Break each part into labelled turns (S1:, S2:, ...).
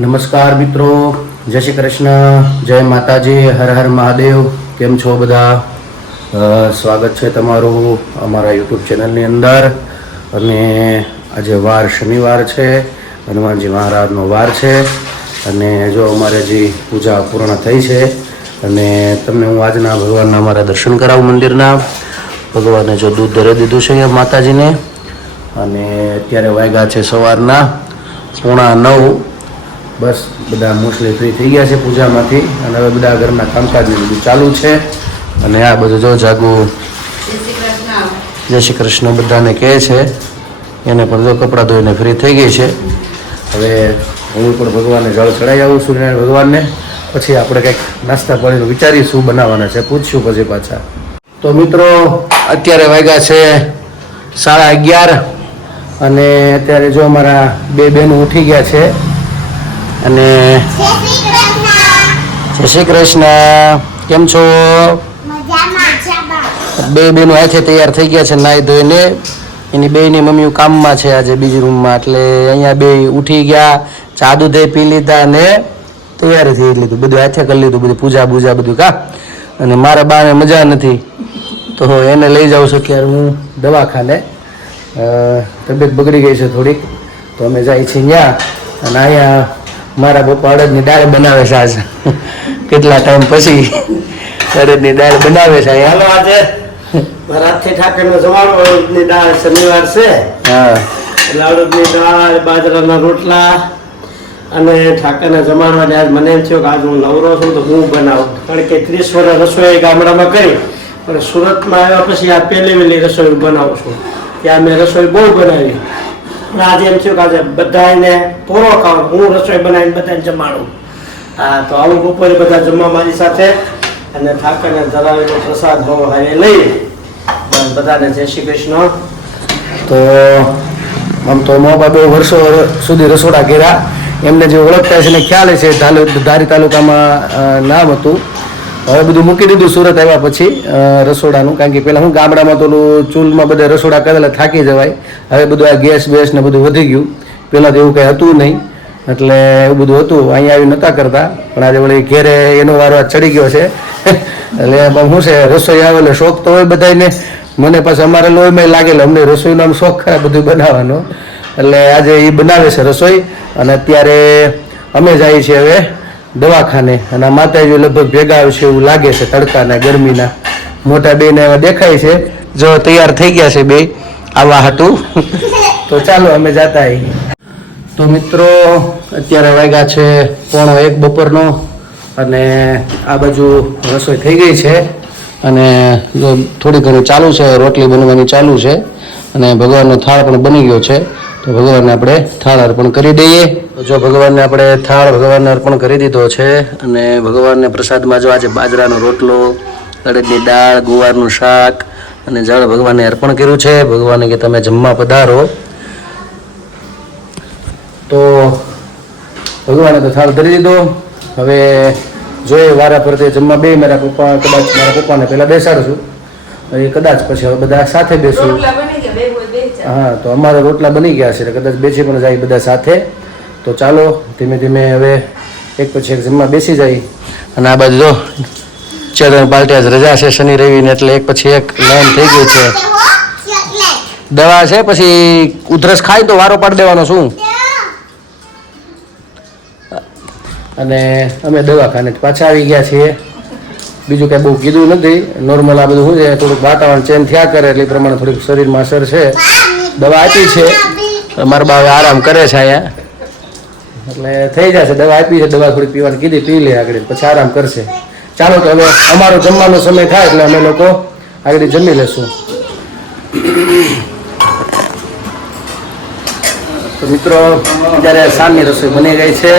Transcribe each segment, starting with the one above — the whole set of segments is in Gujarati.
S1: નમસ્કાર મિત્રો, જય શ્રી કૃષ્ણ, જય માતાજી, હર હર મહાદેવ, કેમ છો બધા? સ્વાગત છે તમારું અમારા યુટ્યુબ ચેનલની અંદર. અને આજે વાર શનિવાર છે, હનુમાનજી મહારાજનો વાર છે. અને જો અમારે જે પૂજા પૂર્ણ થઈ છે, અને તમને હું આજના ભગવાનના અમારા દર્શન કરાવું મંદિરના, ભગવાને જો દૂધ ધરી દીધું છે માતાજીને. અને અત્યારે વાગ્યા છે સવારના પોણા નવ. બસ, બધા મોસ્ટલી ફ્રી થઈ ગયા છે પૂજામાંથી અને હવે બધા ઘરના કામકાજને બધું ચાલુ છે. અને આ બધું જો જાગુ જય શ્રી કૃષ્ણ બધાને કહે છે. એને પણ જો કપડાં ધોઈને ફ્રી થઈ ગઈ છે. હવે હું પણ ભગવાનને જળ ચડાવી આવું સૂર્યનારાયણ ભગવાનને. પછી આપણે કંઈક નાસ્તા પાણીનું વિચારીશું, બનાવવાના છે. પૂછશું પછી પાછા. તો મિત્રો, અત્યારે વાગ્યા છે સાડા અગિયાર. અને અત્યારે જો અમારા બે બહેનો ઉઠી ગયા છે અને જય શ્રી કૃષ્ણ. કેમ છો? બે બહેનો હાથે તૈયાર થઈ ગયા છે નાહી ધોઈને. એની બેયની મમ્મીઓ કામમાં છે આજે બીજી રૂમમાં. એટલે અહીંયા બે ઉઠી ગયા ચા દૂધે પી લીધા અને તૈયાર થઈ લીધું. બધું હાથે કરી લીધું બધું પૂજા બૂજા બધું કા? અને મારા બાને મજા નથી. તો એને લઈ જાઉં છું ક્યારે હું દવાખાને. તબિયત બગડી ગઈ છે થોડીક. તો અમે જાય છીએ ત્યાં. અને અહીંયા મારા પપ્પા અડદની દાળ બનાવે છે આજે. કેટલા ટાઈમ પછી અડદની દાળ બનાવે છે
S2: હાલો આજે રાતથી ઠાકરનો જમાડો અડદની દાળ શનિવાર છે.
S1: હા.
S2: એટલે અડદની દાળ બાજરાના રોટલા અને ઠાકરને જમાડવાની આજ મને એમ થયું કે આજ હું નવરો છું તો હું બનાવું. કારણ કે ત્રીસ વર્ષ રસોઈ ગામડામાં કરી પણ સુરતમાં આવ્યા પછી આ પહેલી વહેલી રસોઈ બનાવું છું. ત્યાં મેં રસોઈ બહુ બનાવી. આજે એમ થયું કે આજે બધાને પૂરો ખાઉં હું રસોઈ બનાવીને બધાને જમાડું. હા તો આવું બપોરે બધા જમવા મારી સાથે અને ઠાકરને ધરાવેલો પ્રસાદ બહુ હારે લઈ બધાને જય શ્રી કૃષ્ણ.
S1: તો આમ તો મા બહુ વર્ષો સુધી રસોડા કર્યા. એમને જે ઓળખતા છે એને ખ્યાલ છે ધારી તાલુકામાં નામ હતું. હવે બધું મૂકી દીધું સુરત આવ્યા પછી રસોડાનું. કારણ કે પહેલાં હું ગામડામાં તો ચૂલમાં બધા રસોડા કરેલા થાકી જવાય. હવે બધું આ ગેસ બેસ ને બધું વધી ગયું. પહેલાં તો એવું કંઈ હતું નહીં. એટલે એવું બધું હતું. અહીંયા આવી નહોતા કરતા. પણ આજે વળી ઘેરે એનો વારો ચડી ગયો છે. એટલે પણ શું છે, રસોઈ આવે એટલે શોખ તો હોય બધાને મને પાછા અમારે લોહીમાં લાગેલો. અમને રસોઈનો આમ શોખ ખરા બધું બનાવવાનો. એટલે આજે એ બનાવે છે રસોઈ. અને અત્યારે અમે જઈએ છીએ હવે દવાખાને. અને માતાજી લગભગ ભેગા આવશે એવું લાગે છે તડકાના, ગરમીના. મોટા બેને એવા દેખાય છે. જો તૈયાર થઈ ગયા છે બે આવા હતું તો ચાલો અમે જતા આવીએ. તો મિત્રો, અત્યારે વાગ્યા છે પોણો એક બપોરનો અને આ બાજુ રસોઈ થઈ ગઈ છે. અને જો થોડી ઘણી ચાલુ છે, રોટલી બનવાની ચાલુ છે અને ભગવાનનો થાળ પણ બની ગયો છે. તો ભગવાનને આપણે થાળ અર્પણ કરી દઈએ. જો ભગવાનને આપણે થાળ ભગવાનને અર્પણ કરી દીધો છે અને ભગવાનને પ્રસાદમાં જો આજે બાજરાનો રોટલો, અડદની દાળ, ગુવારનું શાક અને જળ ભગવાનને અર્પણ કર્યું છે. ભગવાને કે તમે જમવા પધારો. તો ભગવાને તો થાળ ધરી દીધો. હવે જોઈએ વારા ફરતે જમવા બે મારા પપ્પા કદાચ મારા પપ્પાને પહેલાં બેસાડશું એ કદાચ પછી હવે બધા સાથે બેસું. હા તો અમારા રોટલા બની ગયા છે કદાચ બેસી પણ જાય બધા સાથે. તો ચાલો ધીમે ધીમે હવે એક પછી એક જમવા બેસી જાય. અને આ બાજુ જો ચેતન પાર્ટી આજ રજા છે શનિ રવિને એટલે એક પછી એક લાઈન થઈ ગયું છે. દવા છે પછી ઉધરસ ખાય તો વારો પાડી દેવાનો શું? અને અમે દવાખાને પાછા આવી ગયા છીએ. બીજું કંઈ બહુ કીધું નથી. નોર્મલ આ બધું શું છે, થોડુંક વાતાવરણ ચેન્જ થયા કરે એટલે એ પ્રમાણે થોડીક શરીરમાં અસર છે. દવા આપી છે. મારા બા હવે આરામ કરે છે અહીંયા. એટલે થઈ જશે, દવા આપી છે, દવા થોડી પીવાની કીધી, પી લે આગળ. પછી આરામ કરશે. ચાલો તો હવે અમારો જમવાનો સમય થાય એટલે અમે લોકો આગળ જમી લેશું. તો મિત્રો, અત્યારે સાંજની રસોઈ બની ગઈ છે.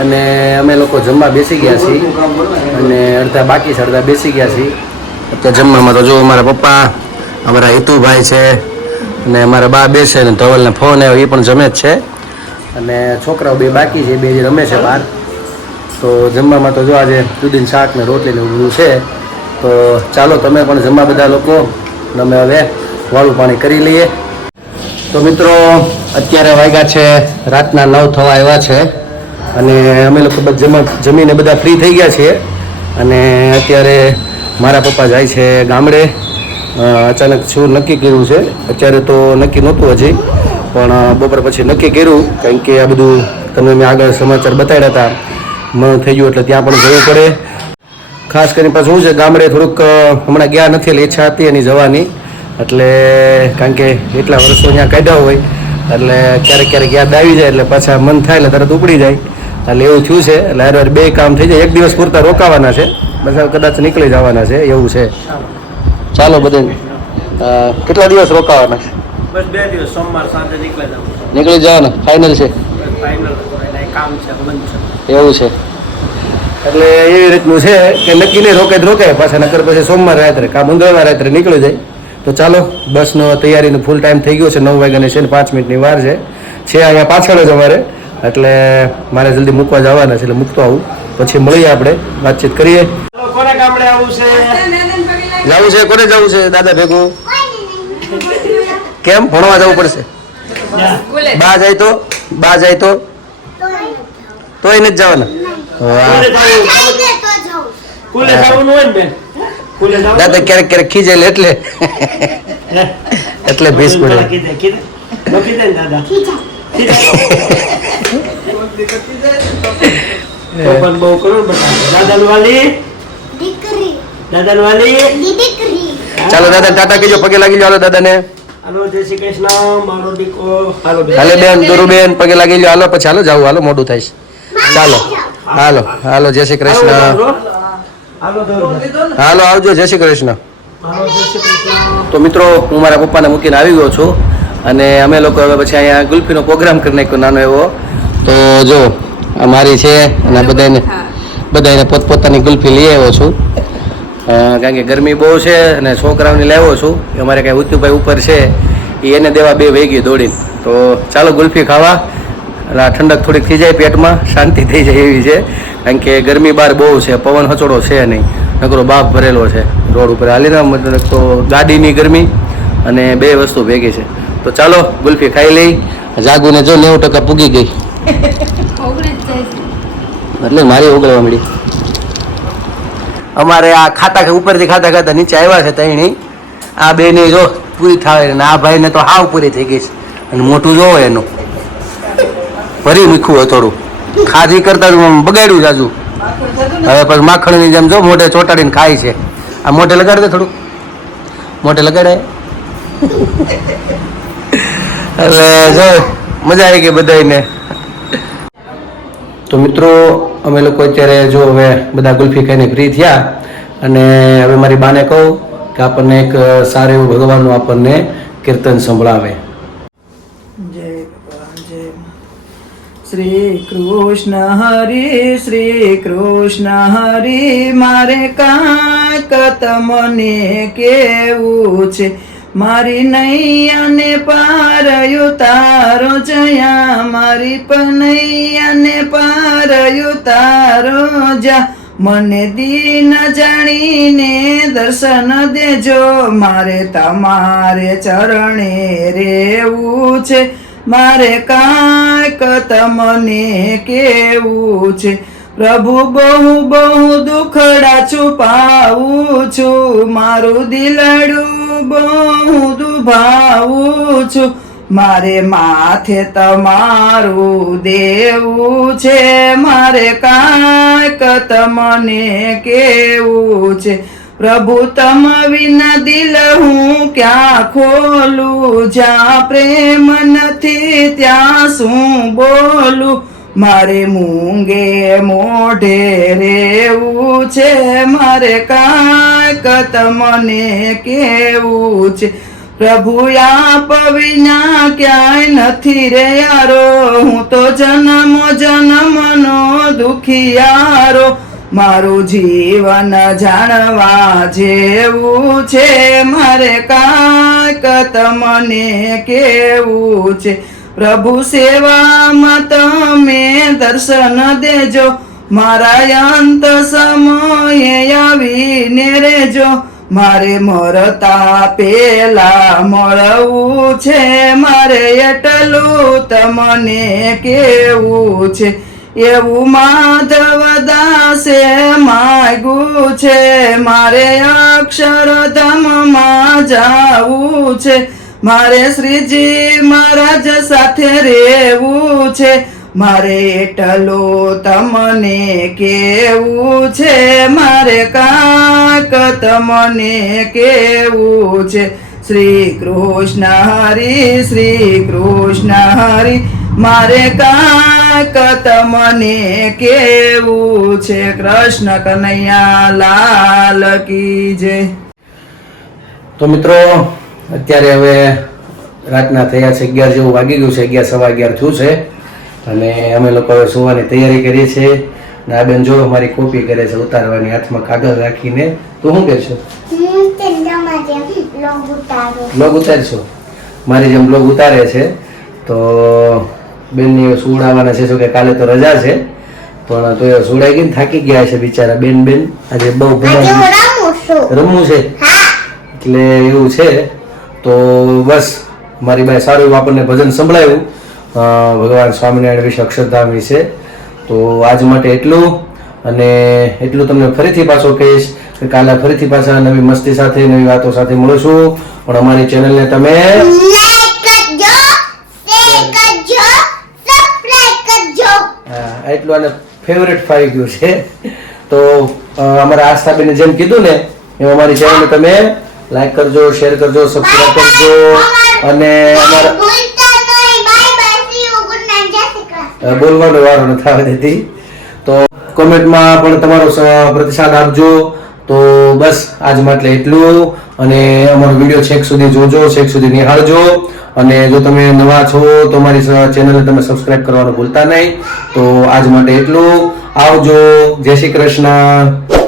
S1: અને અમે લોકો જમવા બેસી ગયા છીએ. અને અડધા બાકી છે અડધા બેસી ગયા છીએ. અત્યારે જમવામાં તો જો અમારા પપ્પા અમારા હિતુભાઈ છે અને અમારા બા બેસે ને ધવલને ફોન આવ્યો એ પણ જમે જ છે. અને છોકરાઓ બે બાકી છે બે જે રમે છે બહાર. તો જમવામાં તો જો આજે દૂધીન શાક ને રોટલી ને બધું છે. તો ચાલો તમે પણ જમવા બધા લોકો અને અમે હવે વાળું પાણી કરી લઈએ. તો મિત્રો અત્યારે વાગ્યા છે રાતના નવ થવા આવ્યા છે. અને અમે લોકો જમા, જમીને બધા ફ્રી થઈ ગયા છીએ. અને અત્યારે મારા પપ્પા જાય છે ગામડે. અચાનક શું નક્કી કર્યું છે. અત્યારે તો નક્કી નહોતું હજી, પણ બપોર પછી નક્કી કર્યું, કારણ કે આ બધું તમે મેં આગળ સમાચાર બતાવ્યા હતા. મન થઈ ગયું એટલે ત્યાં પણ જવું પડે. ખાસ કરીને પાછું શું છે, ગામડે થોડુંક હમણાં ગયા નથી, એટલે ઈચ્છા હતી એની જવાની. એટલે, કારણ કે એટલા વર્ષો અહીંયા કાઢ્યા હોય, એટલે ક્યારેક ક્યારેક યાદ આવી જાય, એટલે પાછા મન થાય એટલે તરત ઉપડી જાય. એટલે એવું થયું છે એટલે હારે બે કામ થઈ જાય. એક દિવસ પૂરતા રોકાવાના છે. બધા કદાચ નીકળી જવાના છે એવું છે. ચાલો બધે કેટલા દિવસ રોકાવાના છે?
S2: બસ બે દિવસ સોમવાર સાંજે નીકળી જવાનું
S1: નીકળી જવાના? ફાઇનલ છે?
S2: ફાઇનલ કામ છે છે.
S1: એવું છે. એટલે એવી રીતનું છે કે નક્કી નહીં રોકાય રોકાય પાછા નકર પછી સોમવાર રાત્રે કા મંગળવાર રાત્રે નીકળી જાય. તો ચાલો બસનો તૈયારીનો ફૂલ ટાઈમ થઈ ગયો છે નવ વાગ્યાની છે ને પાંચ મિનિટની વાર છે. છે અહીંયા પાછળ જ અમારે. એટલે મારે જલ્દી મૂકવા જવાના છે એટલે મૂકતો આવું. પછી મળીએ આપણે વાતચીત કરીએ.
S2: કોને ગામડે છે?
S1: જવું છે કોને જવું છે? દાદા ભેગું. કેમ? ભણવા જવું પડશે. બા જાય તો? બા જાય તો? તોય જ જવાના. દાદા ક્યારેક ક્યારેક ખીજે એટલે? એટલે ભીસ પડે.
S2: દાદા. તો પણ બહુ કરો ને બધા દાદાનું વાલી? દાદાનું
S1: ચાલો દાદા ટાટા કીજો પગે લાગી જાઓ દાદાને.
S2: હાલો જય શ્રી કૃષ્ણ. મારો દીકો હાલો બેન.
S1: હાલે બેન દુરુબેન પગે લાગી લ્યો હાલો પછી હાલો જાવું હાલો મોડું થાય ચાલો. હાલો હાલો જય શ્રી કૃષ્ણ.
S2: હાલો, હાલો. દોરો.
S1: હાલો આવજો જય શ્રી કૃષ્ણ.
S2: જય શ્રી કૃષ્ણ.
S1: તો મિત્રો હું મારા પપ્પાને મૂકીને આવી ગયો છું. અને અમે લોકો હવે પછી અહીંયા ગુલ્ફીનો પ્રોગ્રામ કરી નાખ્યો નાનો એવો. તો જો આ મારી છે અને બધાને બધાને પોતપોતાની ગુલ્ફી લઈ આવ્યો છું. કારણ કે ગરમી બહુ છે અને છોકરાઓને લાવ્યો છું. અમારે કાંઈ ઉત્યુભાઈ ઉપર છે એ એને દેવા બે વહી દોડીને. તો ચાલો ગુલ્ફી ખાવા. એટલે આ ઠંડક થોડીક થઈ જાય પેટમાં શાંતિ થઈ જાય એવી છે. કારણ કે ગરમી બહાર બહુ છે પવન હચોડો છે નહીં. નકરો બાપ ભરેલો છે. રોડ ઉપર હાલીને મતલબ તો ગાડીની ગરમી અને બે વસ્તુ ભેગી છે. તો ચાલો ગુલ્ફી ખાઈ લઈ. જાગુને જો નેવું ટકા પૂગી ગઈ. એટલે મારી ઓગળવા મળી અમારે આ ખાતા ઉપરથી ખાતા ખાતા નીચે આવ્યા છે તઈણી આ બે ની જો પૂરી થાય અને આ ભાઈને તો હાવ પૂરી થઈ ગઈ છે. અને મોટું જોવો એનું. ભરી મીઠું થોડું. ખાધી કરતા બગાડ્યું જાજુ હવે પછી માખણની જેમ જો મોઢે ચોટાડીને ખાય છે. આ મોઢે લગાડે દે થોડું. મોઢે લગાડે. એટલે જો મજા આવી ગઈ બધાને તો મિત્રો, અમે લોકો અત્યારે જો હવે બધા ગુલ્ફી ખાઈને ફ્રી થયા અને હવે મારી બાને કહું કે આપણને એક સારું એવું ભગવાનનું આપણને કીર્તન સંભળાવે.
S3: જય જય શ્રી કૃષ્ણ હરિ, શ્રી કૃષ્ણ હરિ, મારે કાંક તમને કેવું છે? મારી નૈયાને પાર તારો જયા, મારી પનૈયાને પાર તારો જા. મને દીન જાણીને દર્શન દેજો, મારે તમારે ચરણે રેવું છે. મારે કાંઈક તમને કેવું છે. પ્રભુ બહુ બહુ દુખડા છુપાવું છું, મારું દિલડું બહુ દુભાવું છું. મારે માથે તમારું દેવું છે. મારે કાંઈક તમને કેવું છે. પ્રભુ, તમ વિના દિલ હું ક્યાં ખોલું? જ્યાં પ્રેમ નથી, ત્યાં શું બોલું? મારે મૂંગે મોઢે રેવું છે, મારે કાંઈક તમને કેવું છે. પ્રભુ, આપ વિના ક્યાંય નથી રે યારો હું તો જન્મો જન્મનો દુખિયારો. મારું જીવન જાણવા જેવું છે, મારે કાંઈક તમને કેવું છે. પ્રભુ સેવામાં તમે દર્શન દેજો. મારા અંત સમયે આવીને રેજો મારે મરતા પેલા મળવું છે. મારે એટલું તમને કેવું છે. એવું માધવ દાસે માગ્યું છે. મારે અક્ષરધામમાં જાવું છે. મારે શ્રીજી મહારાજ સાથે રહેવું છે. મારે એટલો તમને કેવું છે. મારે કાંક તમને કેવું છે. શ્રી કૃષ્ણ હરી, શ્રી કૃષ્ણ હરી, મારે કાંક તમને કેવું છે. કૃષ્ણ કનૈયા લાલ કી જય.
S1: તો મિત્રો અત્યારે હવે રાતના થયા છે અગિયાર જેવું વાગી ગયું છે અગિયાર સવા અગિયાર થયું છે. અને અમે લોકો હવે સુવાની તૈયારી કરીએ છીએ. ને આ બેન જો મારી કોપી કરે છે ઉતારવાની હાથમાં કાગળ રાખીને. તો શું કરશો બ્લોગ ઉતારશો? મારી જેમ બ્લોગ ઉતારે છે. તો બેનની સુવડાવવાના છે જો કે કાલે તો રજા છે. પણ તો એ સુવડાઈ ગઈ ને થાકી ગયા છે બિચારા બેન બેન. આજે બહુ રમવું છે. એટલે એવું છે. તો બસ મારી બાઈ સારું એવું આપણને ભજન સંભળાયું. ભગવાન સ્વામિનારાયણ વિશે અક્ષરધામ વિશે. તો આજ માટે એટલું અને એટલું તમને ફરીથી પાછો કહીશ કે કાલે ફરીથી પાછા નવી મસ્તી સાથે નવી વાતો સાથે મળશું. પણ અમારી ચેનલને તમે એટલું આને ફેવરેટ ફાવી ગયું છે. તો અમારા આસ્થાબેને જેમ કીધું ને એમ અમારી ચેનલને તમે લાઈક કરજો શેર કરજો સબસ્ક્રાઇબ કરજો અને અમારા બોલવાનો વારો નથી આવે દેતી તો કોમેન્ટમાં પણ તમારો પ્રતિસાદ આપજો. તો બસ આજ માટે એટલું. અને અમારો વીડિયો છેક સુધી જોજો છેક સુધી નિહાળજો. અને જો તમે નવા છો તો અમારી ચેનલને તમે સબસ્ક્રાઇબ કરવાનું ભૂલતા નહીં. તો આજ માટે એટલું. આવજો જય શ્રી કૃષ્ણ.